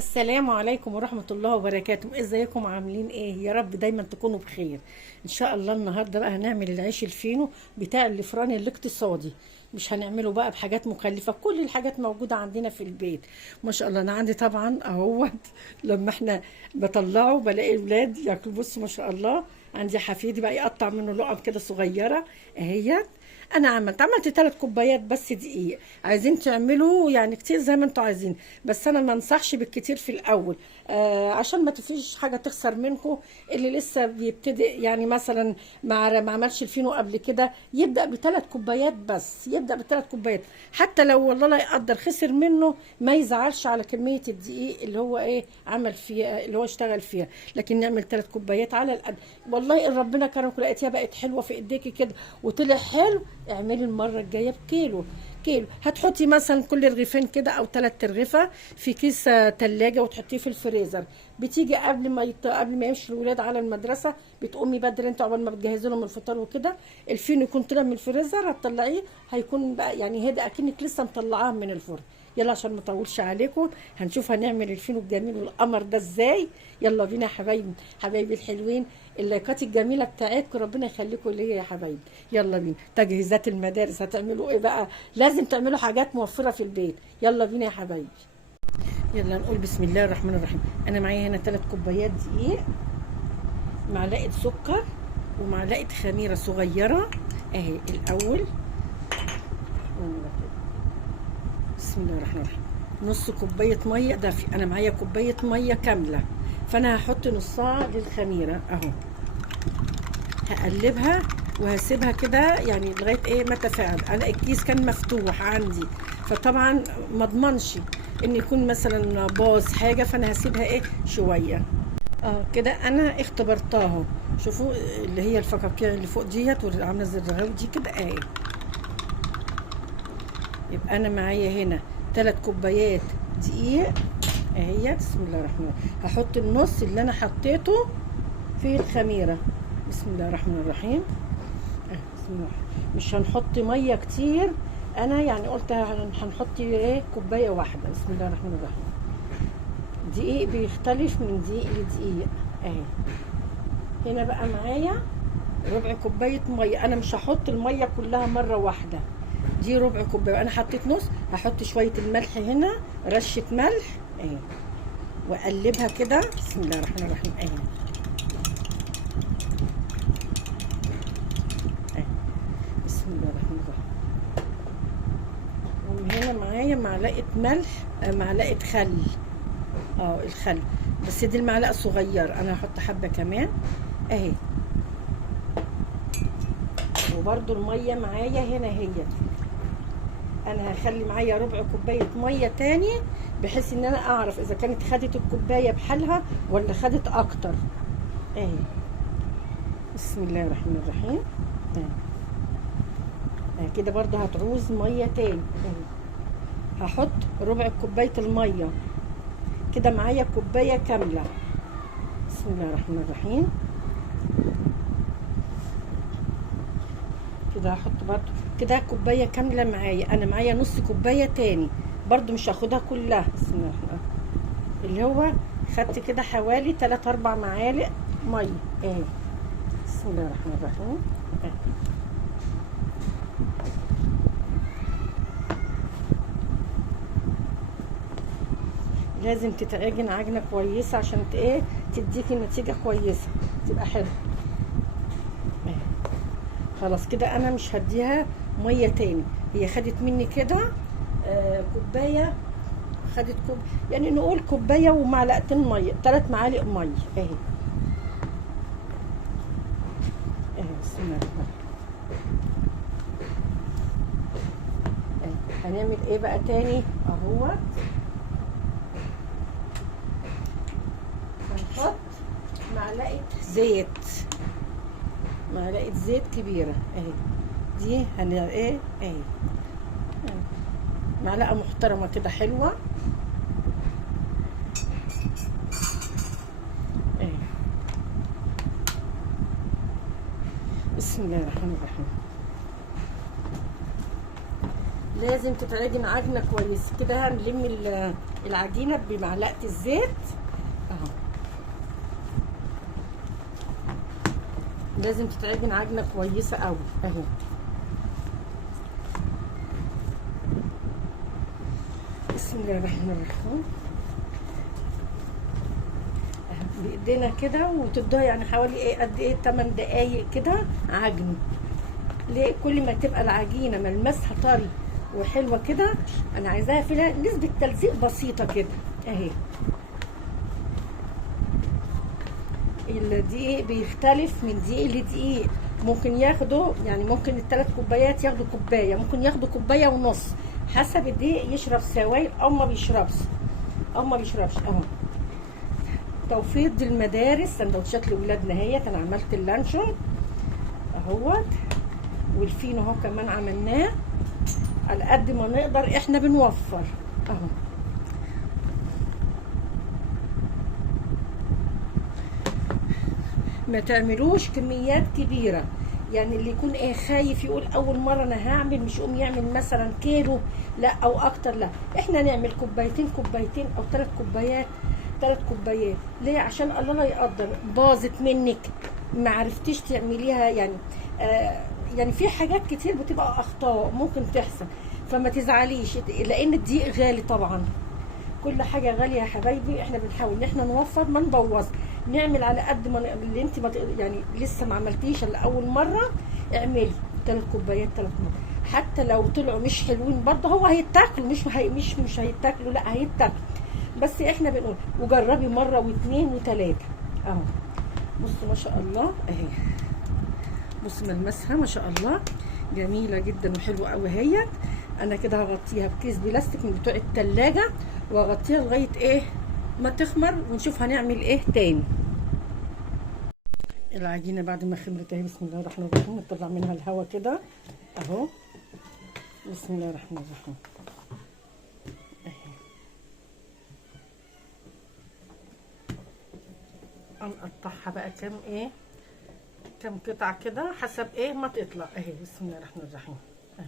السلام عليكم ورحمة الله وبركاته. ازيكم عاملين ايه؟ يا رب دايما تكونوا بخير ان شاء الله. النهاردة بقى هنعمل العيش الفينو بتاع الفران الاقتصادي. مش هنعمله بقى بحاجات مكلفة، كل الحاجات موجودة عندنا في البيت ما شاء الله. انا عندي طبعا اهوت لما احنا بطلعه بلاقي الولاد ياكلوا. بصوا ما شاء الله، عندي حفيدي بقى يقطع منه لقم كده صغيرة اهيت. انا عملت 3 كوبايات بس دقيق. عايزين تعملوا يعني كتير زي ما انتوا عايزين، بس انا ما انصحش بالكتير في الاول عشان ما تفيش حاجه تخسر منكم. اللي لسه بيبتدي يعني مثلا ما عملش الفينو قبل كده يبدا ب3 كوبايات بس، يبدا ب3 كوبايات. حتى لو والله لا يقدر خسر منه ما يزعلش على كميه الدقيق اللي هو ايه عمل فيها، اللي هو اشتغل فيها. لكن نعمل 3 كوبايات على القد. والله ان ربنا كرمك لقيتيها بقت حلوه في ايديكي كده وطلع حلو، اعملي المره الجايه بكيلو. هتحطي مثلا كل رغيفين كده او 3 رغيفه في كيس تلاجة وتحطيه في الفريزر. بتيجي قبل ما يمشي الولاد على المدرسه بتقومي بدري انت عقبال ما بتجهزي لهم الفطار وكده، الفينو يكون طلع من الفريزر هتطلعيه هيكون بقى يعني هدا اكنك لسه مطلعاه من الفرن. يلا عشان ما اطولش عليكم هنشوف هنعمل الفينو الجميل والقمر ده ازاي. يلا بينا يا حبايبي، حبايبي الحلوين. اللايكات الجميله بتاعتكم ربنا يخليكم ليا يا حبايبي. يلا بينا. تجهيزات المدارس هتعملوا ايه بقى؟ لازم تعملوا حاجات موفره في البيت. يلا بينا يا حبايبي. يلا نقول بسم الله الرحمن الرحيم. انا معايا هنا 3 كوبايات دقيق، معلقه سكر، ومعلقه خميره صغيره اهي. الاول بسم الله الرحمن الرحيم نص كوبايه ميه دافيه. انا معايا كوبايه ميه كامله، فانا هحط نصها للخميره اهو. هقلبها وهسيبها كده يعني لغايه ايه ما تفاعل. انا الكيس كان مفتوح عندي، فطبعا ما اضمنش ان يكون مثلا باظ حاجه، فانا هسيبها ايه شويه كده. انا اختبرتها، شوفوا اللي هي الفقاقيع اللي فوق ديت وعامله زي الرغاوي دي كده اهي. يبقى انا معايا هنا 3 كوبايات دقيق اهي. بسم الله الرحمن الرحيم. هحط النص اللي انا حطيته في الخميره. بسم الله الرحمن الرحيم. بسم الله. مش هنحط ميه كتير، انا يعني قلت هنحط ايه كوبايه واحده. بسم الله الرحمن الرحيم. دقيق بيختلف من دقيق لدقيق اهي. هنا بقى معايا ربع كوبايه ميه. انا مش هحط الميه كلها مره واحده، دي ربع كوبايه. انا حطيت نص، هحط شويه الملح هنا، رشه ملح اهي، واقلبها كده. بسم الله الرحمن الرحيم اهي. بسم الله الرحمن الرحيم. ومن هنا معايا معلقه ملح، معلقه خل الخل بس دي المعلقه صغيره. انا هحط حبه كمان اهي. وبرده الميه معايا هنا هي. انا هخلي معايا ربع كوبايه ميه تاني بحيث ان انا اعرف اذا كانت خدت الكوبايه بحالها ولا خدت اكتر اهي. بسم الله الرحمن الرحيم اهي كده. برضه هتعوز ميه تاني اهي. هحط ربع كوبايه الميه كده، معايا كوبايه كامله. بسم الله الرحمن الرحيم كده. هحط برضه كده كوبايه كامله معايا. انا معايا نص كوبايه تاني برضه مش هاخدها كلها. بسم الله الرحمن الرحيم. اللي هو خدت كده حوالي 3-4 معالق ميه اهي. بسم الله الرحمن الرحيم لازم تتعجن عجنه كويسه عشان ايه تديكي نتيجه كويسه، تبقى حلوه. خلاص كده انا مش هديها ميه تاني. هي خدت مني كده كوبايه، خدت يعني نقول كوبايه ومعلقتين ميه، 3 معالق ميه اهي. بسم الله الرحمن الرحيم. هنعمل ايه بقى تاني اهو؟ هنحط معلقه زيت، معلقه زيت كبيره اهي. دي ايه اهي، معلقه محترمه كده حلوه اهي. بسم الله الرحمن الرحيم. لازم تتعجن عجنه كويس كده. هنلم العجينه بمعلقه الزيت اهو. لازم تتعجن عجنه كويسه قوي اهي. بسم الله الرحمن الرحيم. بايدينا كده وتدوها يعني حوالي ايه قد ايه 8 دقايق كده عجن. ليه؟ كل ما تبقى العجينه ملمسها طري وحلوه كده، انا عايزاها فيها نسبه تلزيق بسيطه كده اهي. الدقيق بيختلف من دقيق لدقيق، ممكن ياخدوا يعني ممكن الثلاث كوبايات ياخدوا كوبايه، ممكن ياخدوا كوبايه ونص، حسب الدقيق يشرب سوائل او ما بيشربش اهو. توفير المدارس سندوتشات لاولادنا اهيت. انا عملت اللانشون اهوت، والفينو اهو كمان عملناه. على قد ما نقدر احنا بنوفر اهو. ما تعملوش كميات كبيره، يعني اللي يكون ايه خايف يقول اول مره انا هعمل، مش يقوم يعمل مثلا كيلو لا او اكتر، لا احنا نعمل كوبايتين او 3 كوبايات. ليه؟ عشان الله لا يقدر باظت منك ما عرفتيش تعمليها يعني. يعني في حاجات كتير بتبقى اخطاء ممكن تحصل، فما تزعليش لان الدقيق غالي طبعا. كل حاجه غاليه يا حبايبي. احنا بنحاول ان احنا نوفر ما نبوظ، نعمل على قد ما اللي انت ما يعني لسه ما عملتيش الا اول مره اعملي 3 كوبايات 3 مرات. حتى لو طلعوا مش حلوين برضه هو هيتاكلوا، مش هيتاكلوا، لا هيتاكلوا. بس احنا بنقول وجربي مره واثنين وثلاثه اهو. بصوا ما شاء الله اهي. بص ملمسها ما شاء الله جميله جدا وحلوه قوي اهيت. انا كده هغطيها بكيس بلاستيك من بتوع التلاجة، واغطيها لغايه ايه ما تخمر، ونشوف هنعمل ايه تاني. العجينه بعد ما خمرت اهي، بسم الله الرحمن الرحيم، نطلع منها الهواء كده اهو. بسم الله الرحمن الرحيم اهي. هنقطعها بقى كام قطعه كده حسب ايه ما تطلع اهي. بسم الله الرحمن الرحيم اهي.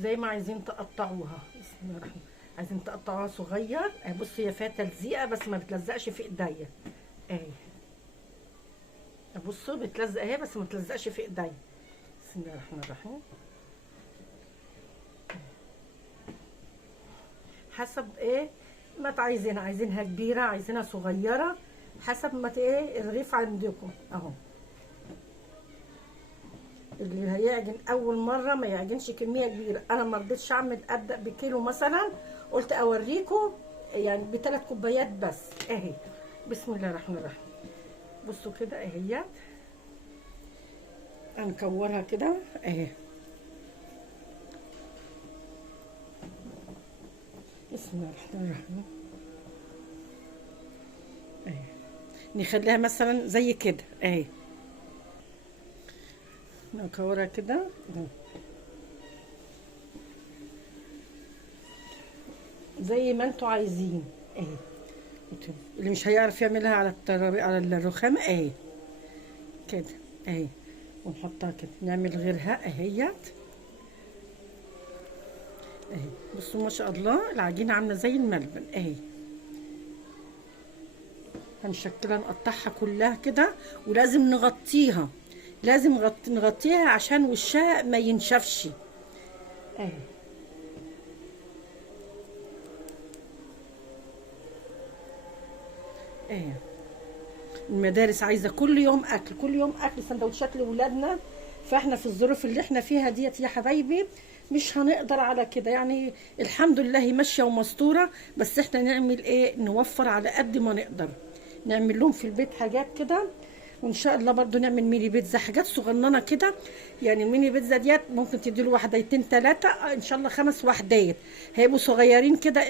زي ما عايزين تقطعوها. بسم الله الرحمن. عايزين تقطعوها صغير اهي. بصي هي فيها تلزيقه بس ما بتلزقش في ايديا اهي. بصوا بتلزق اهي بس ما بتلزقش في ايديا. بسم الله الرحمن الرحيم. حسب ايه ما عايزينها كبيره عايزينها صغيره، حسب ما ايه الرغيف عندكم اهو. اللي هيعجن اول مره ما يعجنش كميه كبيره. انا ما رضيتش ابدا بكيلو مثلا، قلت اوريكم يعني ب3 كوبايات بس اهي. بسم الله الرحمن الرحيم. بصوا كده اهيت، هنكورها كده اهي. بسم الله الرحمن الرحيم اهي. نخليها مثلا زي كده اهي، نكورها كده زي ما انتوا عايزين اهي. اللي مش هيعرف يعملها على على الرخام اهي كده اهي، ونحطها كده. نعمل غيرها اهيت اهي. بصوا ما شاء الله العجينه عامله زي الملبن اهي. هنشكلها نقطعها كلها كده، ولازم نغطيها، لازم نغطيها عشان وشها ما ينشفش اهي. اهي المدارس عايزه كل يوم اكل سندوتشات لاولادنا، فاحنا في الظروف اللي احنا فيها ديت يا حبايبي مش هنقدر على كده يعني. الحمد لله ماشيه ومستوره، بس احنا نعمل ايه؟ نوفر على قد ما نقدر، نعمل لهم في البيت حاجات كده. وان شاء الله برضو نعمل ميني بيتزا، حاجات صغننه كده يعني. الميني بيتزا ديت ممكن تديله وحدتين 3 ان شاء الله 5 وحدات، هيبقوا صغيرين كده.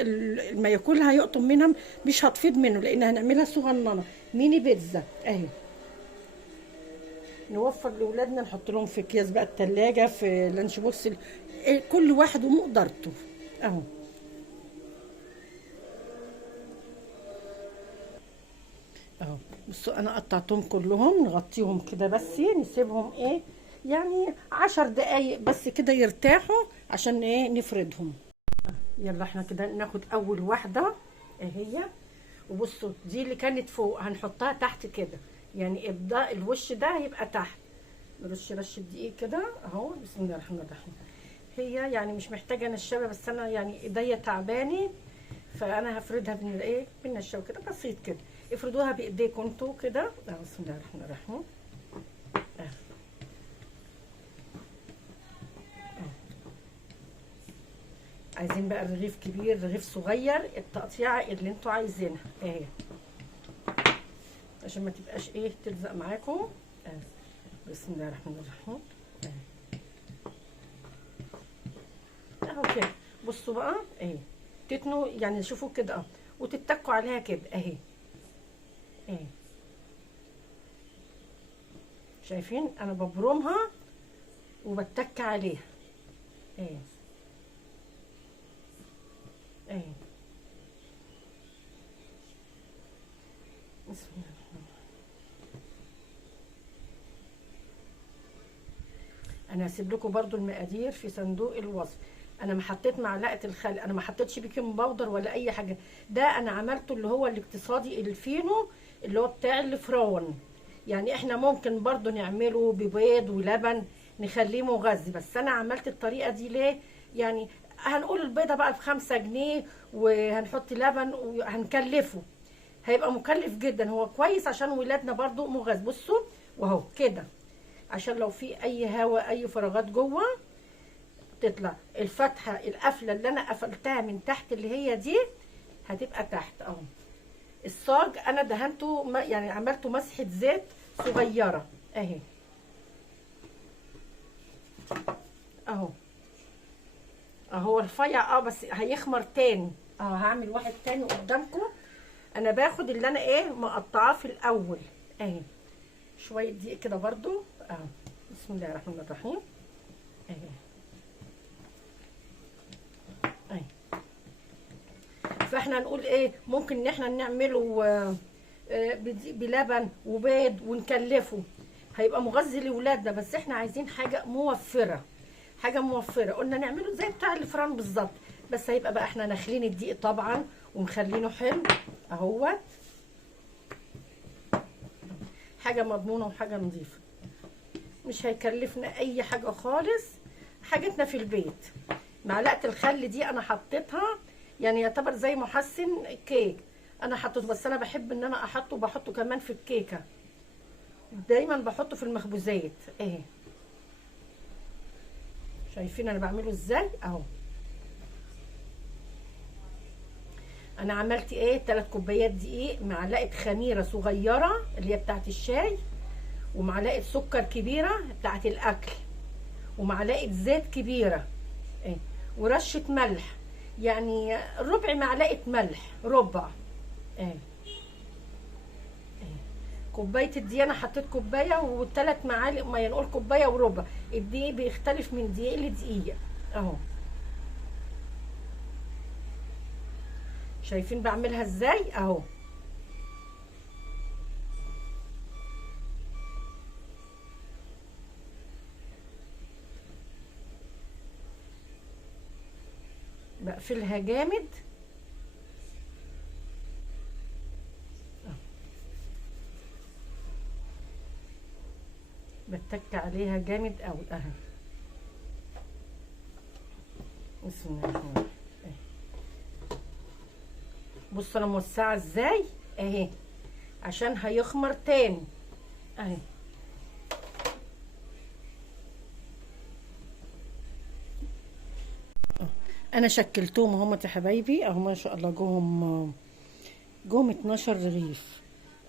ما ياكلها يقطم منهم، مش هتفيض منه لان هنعملها صغننه ميني بيتزا اهي. نوفر لاولادنا، نحط لهم في اكياس بقى التلاجة، في لانش بوكس، كل واحد ومقدرته اهو. اهو بصوا انا قطعتهم كلهم، نغطيهم كده بس نسيبهم ايه يعني 10 دقايق بس كده يرتاحوا عشان ايه نفردهم. يلا احنا كده ناخد اول واحده اهي. وبصوا دي اللي كانت فوق هنحطها تحت كده، يعني ابدا الوش ده هيبقى تحت. نرش رشه دقيق كده اهو. بسم الله الرحمن الرحيم. هي يعني مش محتاجه نشابه، بس انا يعني ايديا تعباني، فانا هفردها بالايه بالنشابه كده بسيط كده. افردوها بايديكم انتوا كده اهو. بسم الله الرحمن الرحيم. عايزين بقى رغيف كبير رغيف صغير، التقطيعه اللي انتوا عايزينها اهي، عشان ما تبقاش ايه تلزق معاكم اهي. بسم الله الرحمن الرحيم اهو كده. بصوا بقى اهي تتنوا يعني شوفوا كده اهو، وتتكوا عليها كده اهي اهي. شايفين انا ببرمها وبتك عليها اهي اهي. بسم الله الرحمن الرحيم. انا هسيب لكم برضو المقادير في صندوق الوصف. انا ما حطيت معلقه الخل، انا ما حطيتش بيكنج باودر ولا اي حاجه، ده انا عملته اللي هو الاقتصادي الفينو اللي هو بتاع الفراون. يعني احنا ممكن برضو نعمله ببيض ولبن نخليه مغذي، بس انا عملت الطريقه دي ليه؟ يعني هنقول البيضه بقى ب5 جنيه وهنحط لبن وهنكلفه، هيبقى مكلف جدا. هو كويس عشان ولادنا برضو مغذي. بصوا واهو كده، عشان لو في اي هواء اي فراغات جوه تطلع. الفتحه القفله اللي انا قفلتها من تحت اللي هي دي هتبقى تحت اهو. الصاج انا دهنته يعني عملته مسحه زيت صغيره اهي اهو اهو. رفيع بس هيخمر تاني اهو. هعمل واحد تاني قدامكم. انا باخد اللي انا ايه مقطعاه في الاول اهي، شويه دقيق كده برضو اهو. بسم الله الرحمن الرحيم اهي اهي. فاحنا هنقول ايه ممكن ان احنا نعمله بلبن وبيض ونكلفه، هيبقى مغذي لاولادنا، بس احنا عايزين حاجه موفره. حاجه موفره قلنا نعمله زي بتاع الفران بالظبط، بس هيبقى بقى احنا ناخلين الدقيق طبعا ومخلينه حلو اهوت. حاجه مضمونه وحاجه نظيفه، مش هيكلفنا اي حاجه خالص، حاجتنا في البيت. معلقه الخل دي انا حطيتها يعني يعتبر زي محسن كيك انا حطيته، بس انا بحب ان انا بحطه كمان في الكيكه، دايما بحطه في المخبوزات اهي. شايفين انا بعمله ازاي اهو. انا عملت ايه 3 كوبايات دقيق، معلقه خميره صغيره اللي هي بتاعت الشاي، ومعلقه سكر كبيره بتاعت الاكل، ومعلقه زيت كبيره ايه، ورشه ملح يعني ربع معلقه ملح ربع ايه. كوبايه الدقيق انا حطيت كوبايه و3 معالق ميه، نقول كوبايه وربع. الدقيق بيختلف من دقيق لدقيق اهو. شايفين بعملها ازاي اهو. بقفلها جامد بتك عليها جامد قوي اهي. بسم الله الرحمن الرحيم. بصوا انا موسعه ازاي اهي عشان هيخمر تاني اهي. انا شكلتهم اهم يا حبايبي اهو ما شاء الله. جوهم 12 رغيف،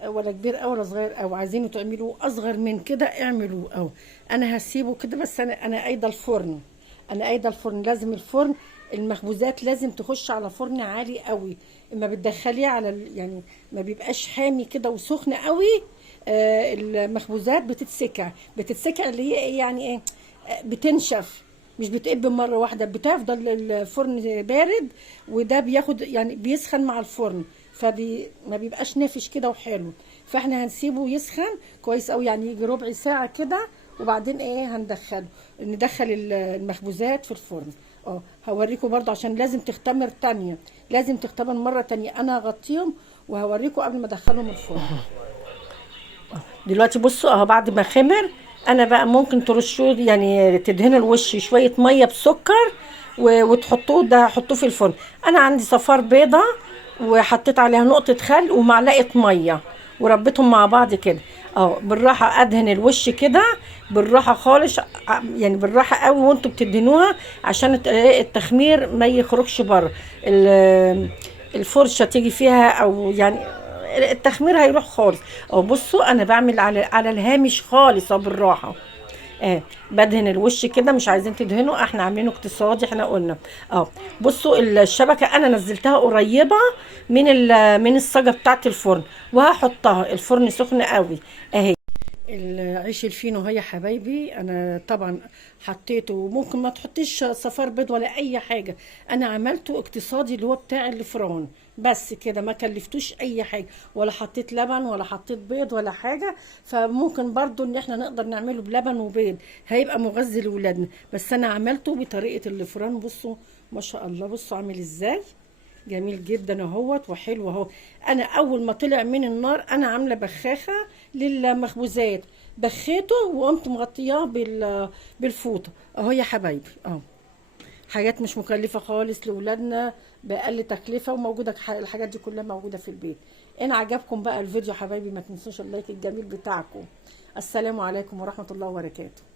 ولا كبير او ولا صغير، او عايزينه تعملوه اصغر من كده اعملوه او. انا هسيبه كده بس انا قايده الفرن. لازم الفرن المخبوزات لازم تخش على فرن عالي قوي، اما بتدخليه على يعني ما بيبقاش حامي كده وسخن قوي. المخبوزات بتتسكع اللي هي ايه يعني ايه بتنشف، مش بتقب مره واحده، بتفضل الفرن بارد، وده بياخد يعني بيسخن مع الفرن، ما بيبقاش نافش كده وحلو. فاحنا هنسيبه يسخن كويس قوي يعني يجي ربع ساعه كده، وبعدين ايه هندخله، ندخل المخبوزات في الفرن. هوريكم برضو عشان لازم تختمر تانية، لازم تختمر مرة تانية. انا هغطيهم وهوريكم قبل ما ادخلهم الفرن. دلوقتي بصوا اهو بعد ما خمر، انا بقى ممكن ترشوا يعني تدهنوا الوش شويه ميه بسكر وتحطوه، ده حطوه في الفرن. انا عندي صفار بيضه وحطيت عليها نقطه خل ومعلقه ميه وربيتهم مع بعض كده. بالراحه ادهن الوش كده، بالراحه خالص، يعني بالراحه قوي وانتوا بتدهنوها عشان التخمير ما يخرجش بره الفرشه تيجي فيها، او يعني التخمير هيروح خالص. بصوا انا بعمل على الهامش خالص بالراحه. بدهن الوش كده، مش عايزين تدهنوا، احنا عاملينه اقتصادي احنا قلنا. بصوا الشبكه انا نزلتها قريبه من الصاجه بتاعت الفرن، وهحطها الفرن سخن قوي اهي. العيش الفينو هي حبايبي، انا طبعا حطيته، ممكن ما تحطيش صفار بيض ولا اي حاجه، انا عملته اقتصادي اللي هو بتاع الفران بس كده، ما كلفتوش اي حاجه، ولا حطيت لبن ولا حطيت بيض ولا حاجه. فممكن برضو ان احنا نقدر نعمله بلبن وبيض، هيبقى مغذي لاولادنا، بس انا عملته بطريقه الفران. بصوا ما شاء الله، بصوا عامل ازاي، جميل جدا اهوت وحلو اهو. انا اول ما طلع من النار انا عامله بخاخه للمخبوزات، بخيته وقمت مغطياه بالفوطه اهو يا حبايبي. حاجات مش مكلفه خالص لاولادنا، باقل تكلفه، وموجوده الحاجات دي كلها موجوده في البيت. ان عجبكم بقى الفيديو حبايبي ما تنسوش اللايك الجميل بتاعكم. السلام عليكم ورحمه الله وبركاته.